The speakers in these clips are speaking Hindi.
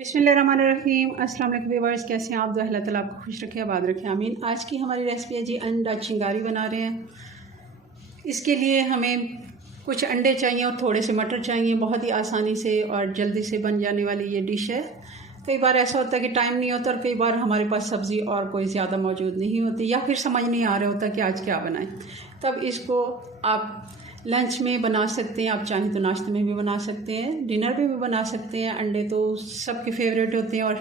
बिस्मिल्लाहिर्रहमानिर्रहीम। अस्सलाम वालेकुम व्यूअर्स, कैसे हैं आप? दुआ अल्लाह ताला आपको खुश रखे, आबाद रखे, आमीन। आज की हमारी रेसिपी है जी अंडा चिंगारी बना रहे हैं। इसके लिए हमें कुछ अंडे चाहिए और थोड़े से मटर चाहिए। बहुत ही आसानी से और जल्दी से बन जाने वाली ये डिश है। कई बार ऐसा होता है कि टाइम नहीं होता और कई बार हमारे पास सब्ज़ी और कोई ज़्यादा मौजूद नहीं होती या फिर समझ नहीं आ रहा होता कि आज क्या बनाएं। तब इसको आप लंच में बना सकते हैं, आप चाहें तो नाश्ते में भी बना सकते हैं, डिनर में भी बना सकते हैं। अंडे तो सबके फेवरेट होते हैं और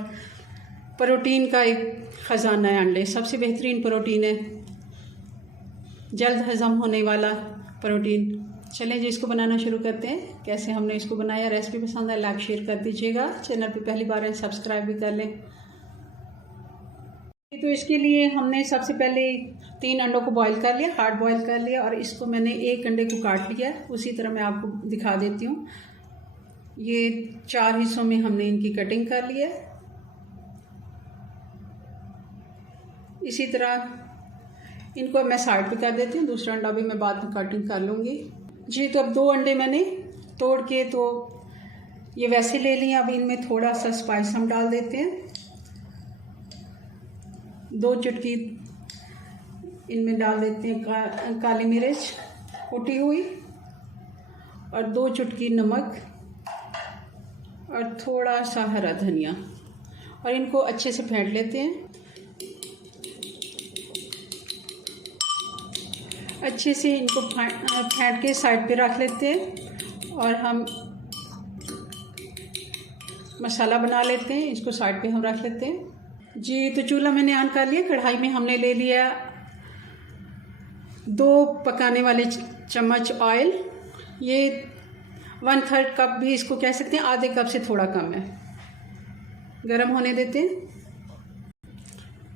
प्रोटीन का एक ख़जाना है। अंडे सबसे बेहतरीन प्रोटीन है, जल्द हज़म होने वाला प्रोटीन। चलें जी, इसको बनाना शुरू करते हैं। कैसे हमने इसको बनाया, रेसिपी पसंद है लाइक शेयर कर दीजिएगा। चैनल पे पहली बार है सब्सक्राइब भी कर लें। तो इसके लिए हमने सबसे पहले 3 अंडों को बॉईल कर लिया, हार्ड बॉईल कर लिया, और इसको मैंने एक अंडे को काट लिया। उसी तरह मैं आपको दिखा देती हूँ। ये 4 हिस्सों में हमने इनकी कटिंग कर लिया। इसी तरह इनको मैं साइड पे कर देती हूँ, दूसरा अंडा भी मैं बाद में कटिंग कर लूँगी जी। तो अब 2 अंडे मैंने तोड़ के तो ये वैसे ले लिए। अब इनमें थोड़ा सा स्पाइस हम डाल देते हैं। 2 चुटकी इनमें डाल देते हैं काली मिर्च कुटी हुई, और 2 चुटकी नमक, और थोड़ा सा हरा धनिया, और इनको अच्छे से फेंट लेते हैं। अच्छे से इनको फेंट के साइड पे रख लेते हैं, और हम मसाला बना लेते हैं। इसको साइड पे हम रख लेते हैं जी। तो चूल्हा मैंने ऑन कर लिया। कढ़ाई में हमने ले लिया 2 पकाने वाले चम्मच ऑयल। ये 1/3 कप भी इसको कह सकते हैं, आधे कप से थोड़ा कम है। गरम होने देते हैं,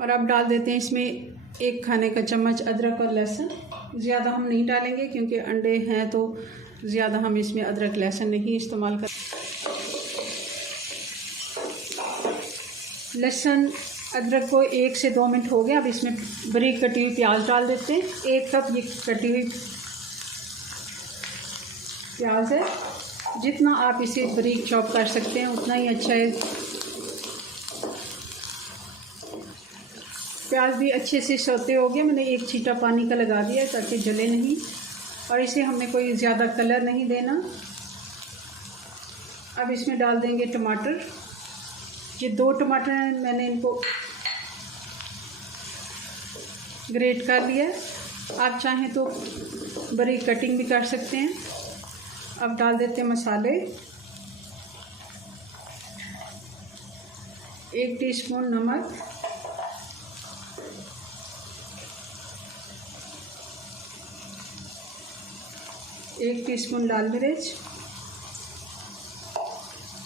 और अब डाल देते हैं इसमें 1 खाने का चम्मच अदरक और लहसुन। ज़्यादा हम नहीं डालेंगे क्योंकि अंडे हैं तो ज़्यादा हम इसमें अदरक लहसुन नहीं इस्तेमाल कर। लहसुन अदरक को 1 से 2 मिनट हो गए। अब इसमें बारीक कटी हुई प्याज डाल देते हैं। 1 कप ये कटी हुई प्याज है। जितना आप इसे बारीक चॉप कर सकते हैं उतना ही अच्छा है। प्याज भी अच्छे से सौते हो गए। मैंने 1 छींटा पानी का लगा दिया ताकि जले नहीं, और इसे हमने कोई ज़्यादा कलर नहीं देना। अब इसमें डाल देंगे टमाटर। ये 2 टमाटर हैं, मैंने इनको ग्रेट कर लिया। आप चाहें तो बारीक कटिंग भी कर सकते हैं। अब डाल देते हैं मसाले। 1 टीस्पून नमक, 1 टीस्पून लाल मिर्च,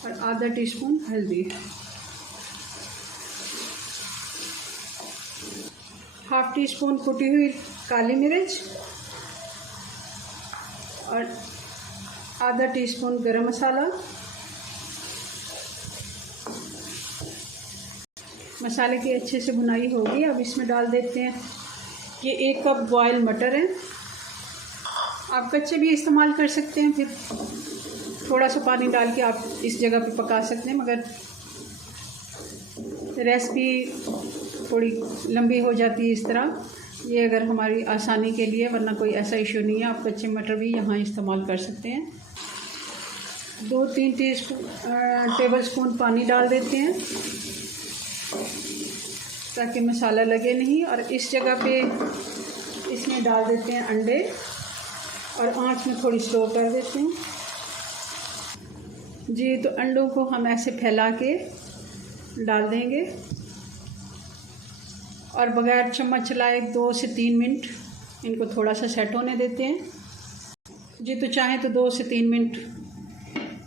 और आधा टीस्पून हल्दी, 1/2 टीस्पून कुटी हुई काली मिर्च, और आधा टीस्पून गरम मसाला। मसाले की अच्छे से भुनाई होगी। अब इसमें डाल देते हैं ये 1 कप बॉयल मटर है। आप कच्चे भी इस्तेमाल कर सकते हैं, फिर थोड़ा सा पानी डाल के आप इस जगह पे पका सकते हैं, मगर रेसिपी थोड़ी लंबी हो जाती है इस तरह। ये अगर हमारी आसानी के लिए, वरना कोई ऐसा इशू नहीं है। आप कच्चे मटर भी यहाँ इस्तेमाल कर सकते हैं। 2-3 टेबल स्पून पानी डाल देते हैं ताकि मसाला लगे नहीं। और इस जगह पे इसमें डाल देते हैं अंडे, और आंच में थोड़ी स्लो कर देते हैं जी। तो अंडों को हम ऐसे फैला के डाल देंगे, और बगैर चम्मच चलाए 2 से 3 मिनट इनको थोड़ा सा सेट होने देते हैं जी। तो चाहें तो 2 से 3 मिनट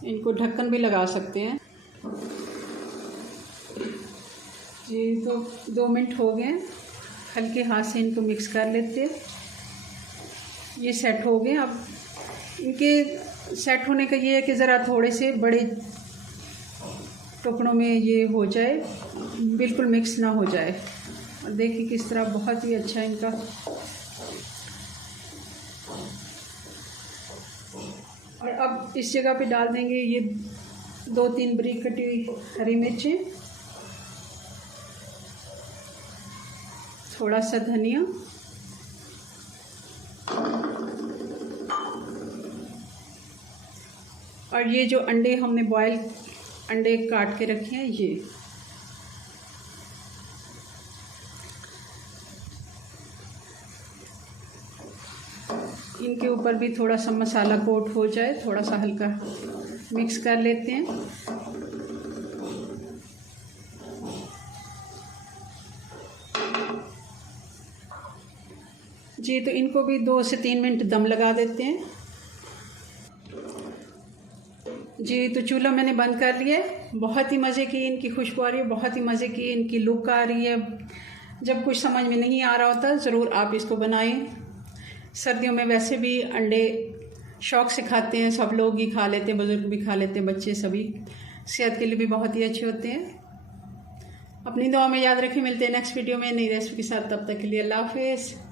इनको ढक्कन भी लगा सकते हैं जी। तो 2 मिनट हो गए। हल्के हाथ से इनको मिक्स कर लेते हैं। ये सेट हो गए। अब इनके सेट होने का ये है कि ज़रा थोड़े से बड़े टुकड़ों में ये हो जाए, बिल्कुल मिक्स ना हो जाए। और देखिए किस तरह बहुत ही अच्छा इनका। और अब इस जगह पे डाल देंगे ये 2-3 बारीक कटी हुई हरी मिर्चें, थोड़ा सा धनिया, और ये जो अंडे हमने बॉयल अंडे काट के रखे हैं ये, इनके ऊपर भी थोड़ा सा मसाला कोट हो जाए, थोड़ा सा हल्का मिक्स कर लेते हैं। जी तो इनको भी 2 से 3 मिनट दम लगा देते हैं। जी तो चूल्हा मैंने बंद कर लिया है। बहुत ही मज़े की इनकी खुशबू आ रही है, बहुत ही मज़े की इनकी लुक आ रही है। जब कुछ समझ में नहीं आ रहा होता ज़रूर आप इसको बनाएं। सर्दियों में वैसे भी अंडे शौक़ से खाते हैं, सब लोग ही खा लेते हैं, बुज़ुर्ग भी खा लेते हैं, बच्चे सभी। सेहत के लिए भी बहुत ही अच्छे होते हैं। अपनी दुआ में याद रखें। मिलते हैं नेक्स्ट वीडियो में नई रेसिपी के साथ। तब तक के लिए अल्लाह हाफ़िज़।